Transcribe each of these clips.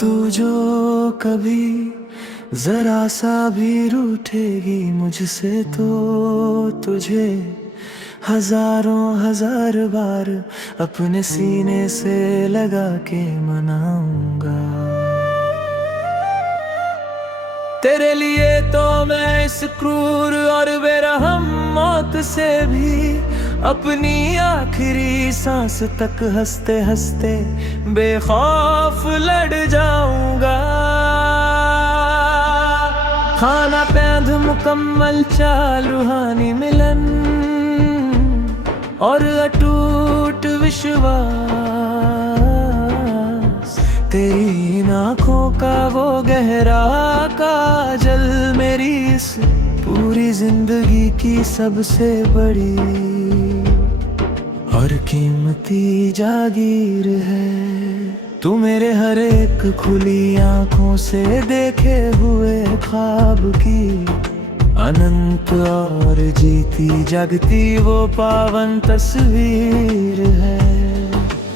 तू जो कभी जरा सा भी रूठेगी मुझसे तो तुझे हजारों हजार बार अपने सीने से लगा के मनाऊंगा। तेरे लिए तो मैं इस क्रूर और बेरहम मौत से भी अपनी आखिरी सांस तक हंसते हंसते बेखौफ लड़ जाऊंगा। खाना पैंध मुकम्मल चाल रूहानी मिलन और अटूट विश्वास, तेरी आँखों का वो गहरा काजल मेरी इस पूरी जिंदगी की सबसे बड़ी और कीमती जागीर है। तू मेरे हर एक खुली आँखों से देखे हुए ख्वाब की अनंत और जीती जागती वो पावन तस्वीर है।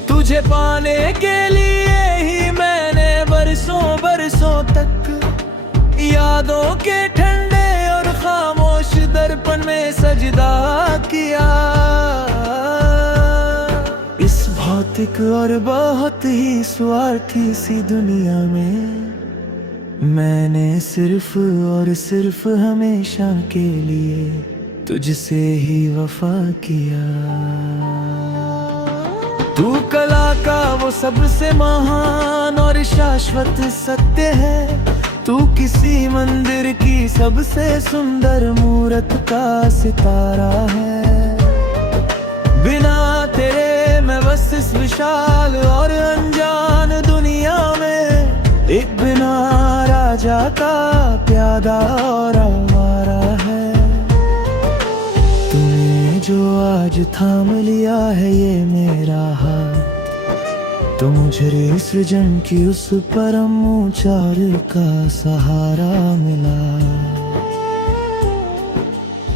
तुझे पाने के लिए ही मैंने बरसों बरसों तक यादों के ठंडे और खामोश दर्पण में सजदा किया। इस भौतिक और बहुत ही स्वार्थी सी दुनिया में मैंने सिर्फ और सिर्फ हमेशा के लिए तुझसे ही वफा किया। तू कला का वो सबसे महान और शाश्वत सत्य है। तू किसी मंदिर की सबसे सुंदर मूरत का सितारा है। बिना तेरे मैं बस इस विशाल और अनजान दुनिया में एक बिना राजा का प्यादा और आवारा है। तूने जो आज थाम लिया है ये मेरा हाथ, तो मुझे सृजन की उस परम ऊंचाई का सहारा मिला।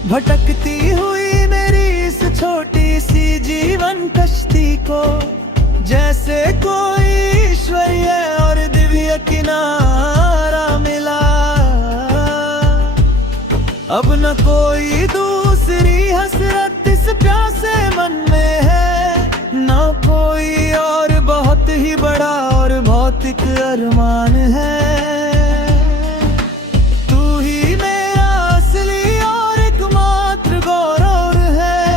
भटकती हुई मेरी इस छोटी सी जीवन कश्ती को जैसे कोई ईश्वरीय और दिव्य किनारा मिला। अब न कोई दूसरी हसरत इस प्यासे मन में है, न कोई और बहुत ही बड़ा और भौतिक अरमान है। तू ही मेरा असली और एकमात्र गौरव है।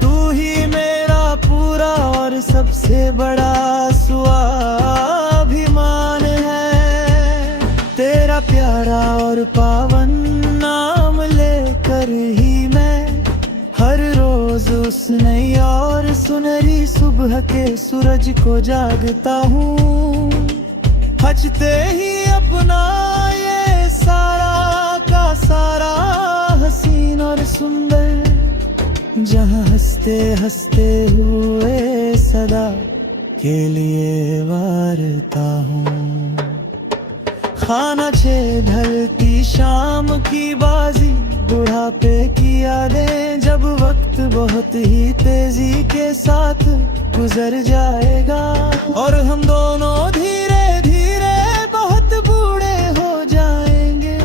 तू ही मेरा पूरा और सबसे बड़ा स्वाभिमान है। तेरा प्यारा और पावन नाम लेकर ही मैं हर रोज उस नई और सुनहरी सुबह के सूरज को जागता हूँ। हंसते ही अपना ये सारा का सारा हसीन और सुंदर जहाँ हंसते हंसते हुए सदा के लिए वारता हूँ। खाना 6 ढलती शाम की बाजी, बुढ़ापे की यादें जब वक्त बहुत ही तेजी के साथ गुजर जाएगा और हम दोनों धीरे धीरे बहुत बूढ़े हो जाएंगे।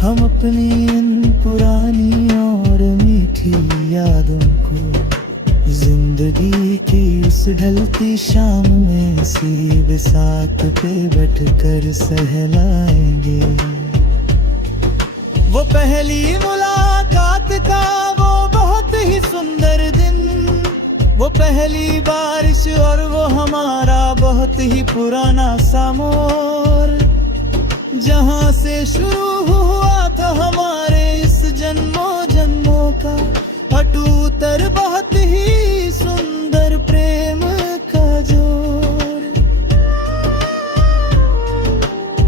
हम अपनी इन पुरानी और मीठी यादों को जिंदगी की उस ढलती शाम में सी बिसात पे बैठकर सहलाएंगे। वो पहली मुलाकात का वो बहुत ही सुंदर दिन, वो पहली बारिश और वो हमारा बहुत ही पुराना सामोर, जहाँ से शुरू हुआ था हमारे इस जन्मों जन्मों का अटूट बहुत ही सुंदर प्रेम का जोर।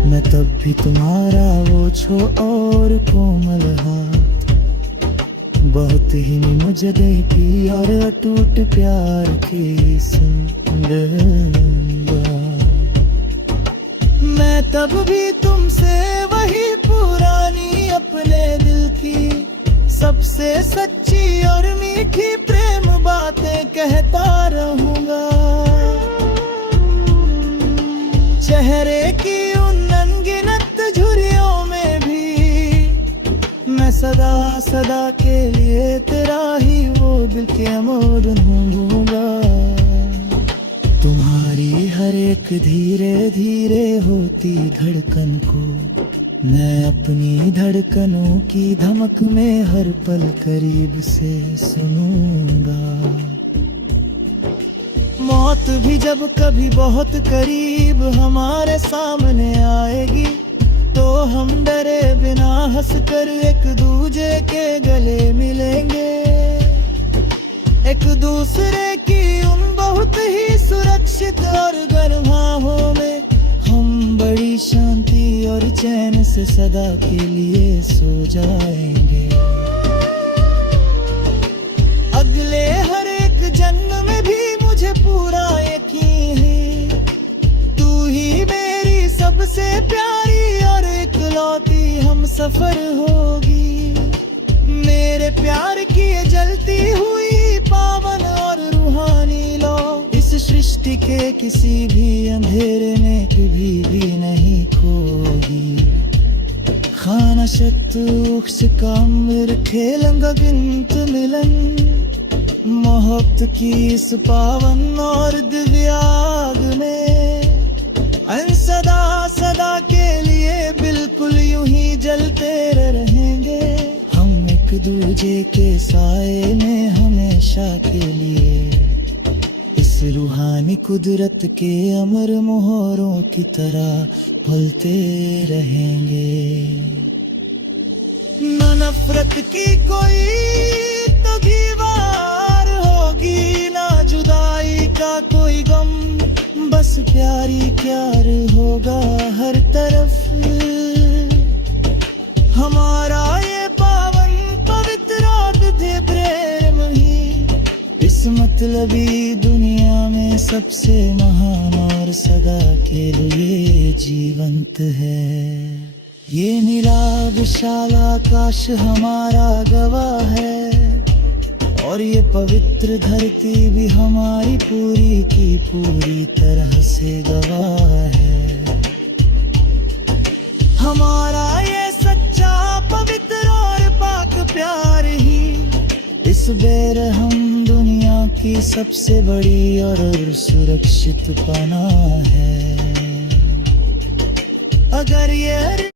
मैं तब भी तुम्हारा वो छो और कोमल हाथ बहुत ही मुझे देती और अटूट प्यार की सुंदर मैं तब भी तुमसे वही पुरानी अपने दिल की सबसे सच्ची और मीठी प्रेम बातें कहता रहूंगा। चेहरे सदा सदा के लिए तेरा ही वो दिल के अमोद होऊंगा। तुम्हारी हर एक धीरे धीरे होती धड़कन को मैं अपनी धड़कनों की धमक में हर पल करीब से सुनूंगा। मौत भी जब कभी बहुत करीब हमारे सामने आएगी तो हम डरे बिना हंसकर एक दूजे के गले मिलेंगे। एक दूसरे की उन बहुत ही सुरक्षित और गर्भाहों में हम बड़ी शांति और चैन से सदा के लिए सो जाएंगे। अगले हर एक जन्म में भी मुझे पूरा यकीन है तू ही मेरी सबसे प्यारी और इकलौती हम सफर होगी। मेरे प्यार की ये जलती हुई पावन और रूहानी लो इस सृष्टि के किसी भी अंधेरे में कभी भी नहीं खोगी। खाना शतुक्ष का अमर खेलंगा गिनत मिलन मोहब्बत की इस पावन और दिव्य आग में सदा सदा के लिए बिल्कुल यूं ही जलते रहेंगे। हम एक दूजे के साए में हमेशा के लिए इस रूहानी कुदरत के अमर मोहरों की तरह फलते रहेंगे। न नफरत की कोई तो दीवार होगी ना जुदाई का कोई गम बस प्यारी प्यार होगा हर तरफ। हमारा ये पावन पवित्र और विधि प्रेम ही इस मतलबी दुनिया में सबसे महान और सदा के लिए जीवंत है। ये नीला विशाल आकाश हमारा गवाह है और ये पवित्र धरती भी हमारी पूरी की पूरी तरह से गवाह है। हमारा ये सच्चा पवित्र और पाक प्यार ही इस बेरहम दुनिया की सबसे बड़ी और सुरक्षित पनाह है। अगर ये